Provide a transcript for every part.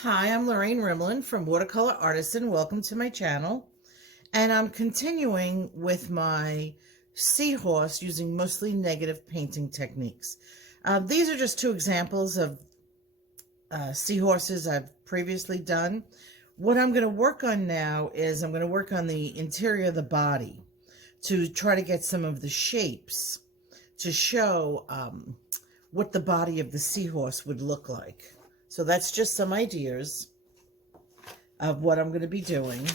Hi, I'm Lorraine Rimlin from Watercolor Artisan. Welcome to my channel. And I'm continuing with my seahorse using mostly negative painting techniques. These are just two examples of seahorses I've previously done. What I'm going to work on now is I'm going to work on the interior of the body to try to get some of the shapes to show what the body of the seahorse would look like. So that's just some ideas of what I'm going to be doing.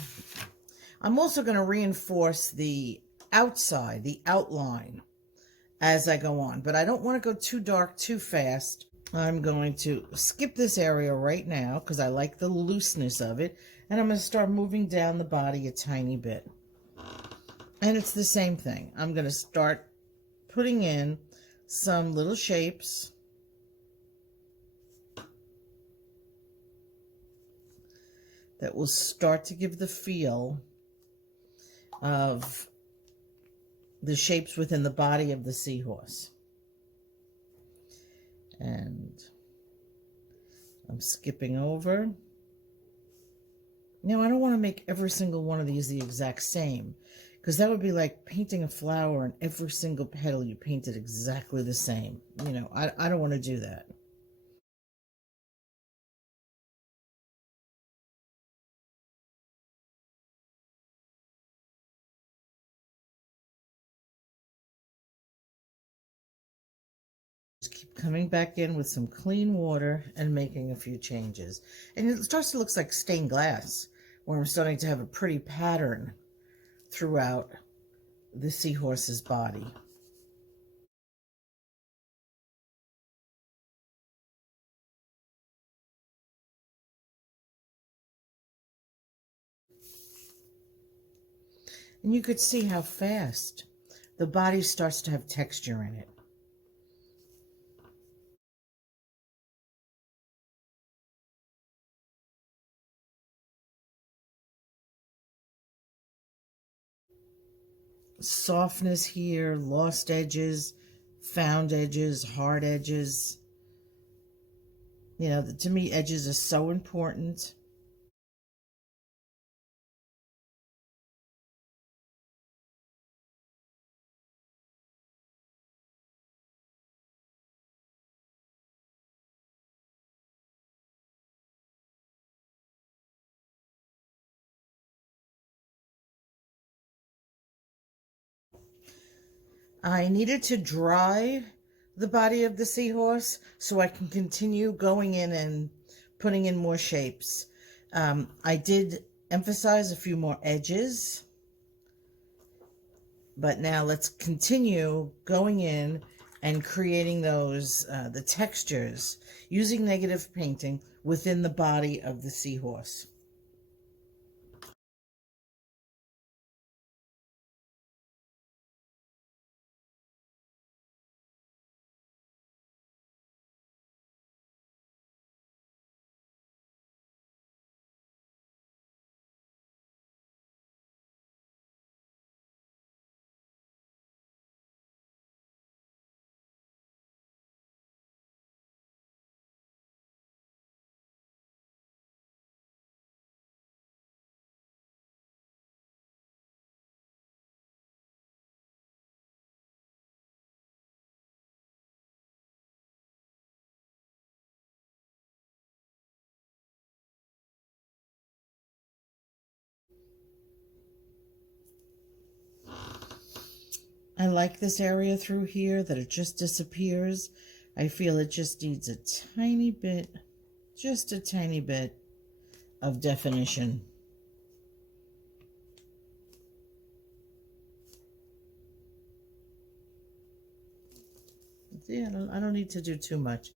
I'm also going to reinforce the outside, the outline, as I go on, but I don't want to go too dark too fast. I'm going to skip this area right now because I like the looseness of it, and I'm going to start moving down the body a tiny bit. And it's the same thing. I'm going to start putting in some little shapes that will start to give the feel of the shapes within the body of the seahorse. And I'm skipping over. Now, I don't want to make every single one of these the exact same, because that would be like painting a flower and every single petal you painted exactly the same. You know, I don't want to do that. Just keep coming back in with some clean water and making a few changes. And it starts to look like stained glass, where I'm starting to have a pretty pattern throughout the seahorse's body. And you could see how fast the body starts to have texture in it. Softness here, lost edges, found edges, hard edges. You know, to me, edges are so important. I needed to dry the body of the seahorse so I can continue going in and putting in more shapes. I did emphasize a few more edges, but now let's continue going in and creating those, the textures using negative painting within the body of the seahorse. I like this area through here that it just disappears. I feel it just needs a tiny bit, just a tiny bit of definition. Yeah, I don't need to do too much.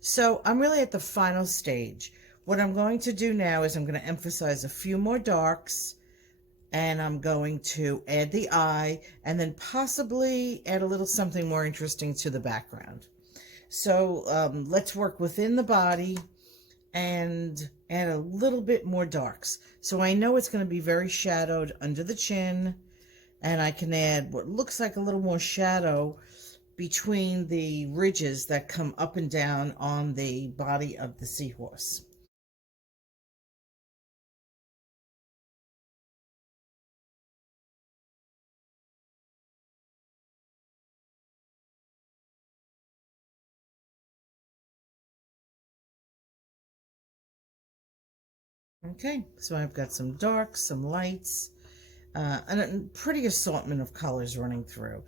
So I'm really at the final stage What I'm going to do now is I'm going to emphasize a few more darks, and I'm going to add the eye and then possibly add a little something more interesting to the background. So let's work within the body and add a little bit more darks. So I know it's going to be very shadowed under the chin, and I can add what looks like a little more shadow between the ridges that come up and down on the body of the seahorse. Okay, so I've got some darks, some lights, and a pretty assortment of colors running through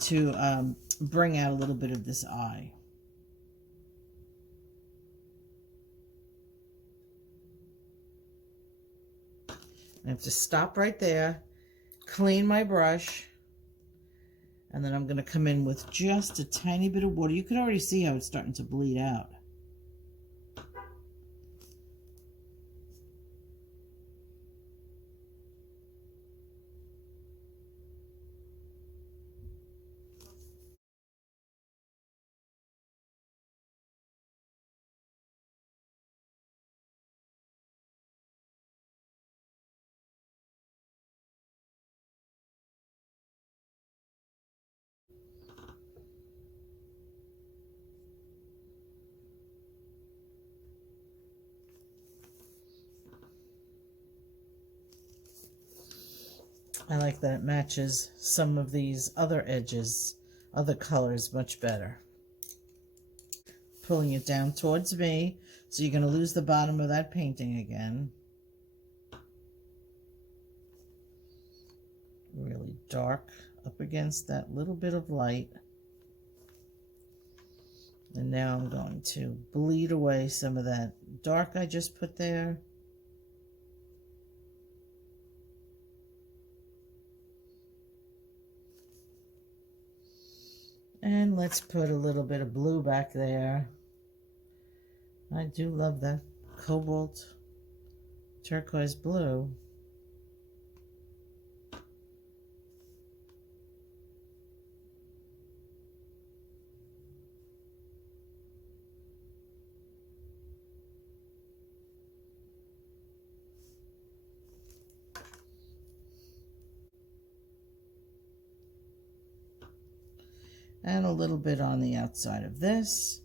to bring out a little bit of this eye. I have to stop right there, clean my brush, and then I'm going to come in with just a tiny bit of water. You can already see how it's starting to bleed out. I like that it matches some of these other edges, other colors much better. Pulling it down towards me, so you're going to lose the bottom of that painting again. Really dark up against that little bit of light. And now I'm going to bleed away some of that dark I just put there. And let's put a little bit of blue back there. I do love that cobalt turquoise blue. And a little bit on the outside of this.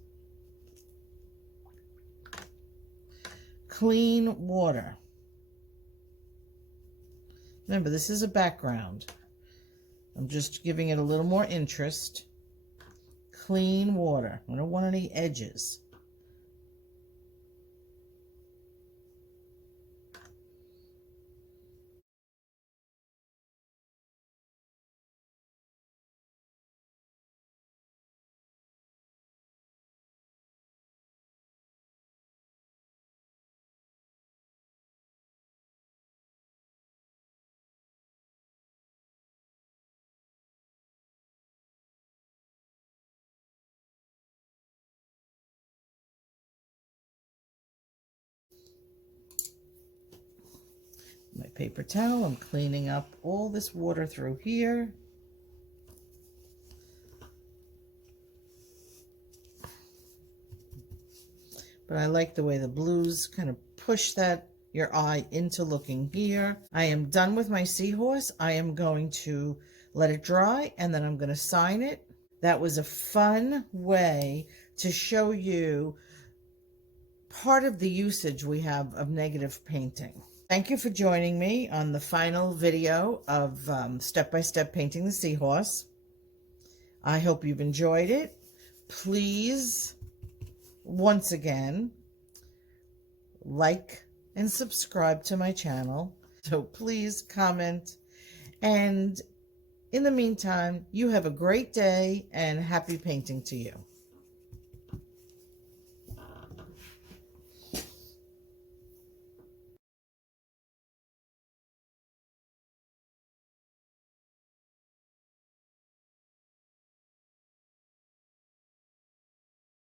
Clean water. Remember, this is a background. I'm just giving it a little more interest. Clean water. I don't want any edges. My paper towel, I'm cleaning up all this water through here. But I like the way the blues kind of push your eye into looking here. I am done with my seahorse. I am going to let it dry, and then I'm going to sign it. That was a fun way to show you part of the usage we have of negative painting. Thank you for joining me on the final video of step-by-step painting the seahorse. I hope you've enjoyed it. Please, once again, like and subscribe to my channel. So please comment. And in the meantime, you have a great day and happy painting to you.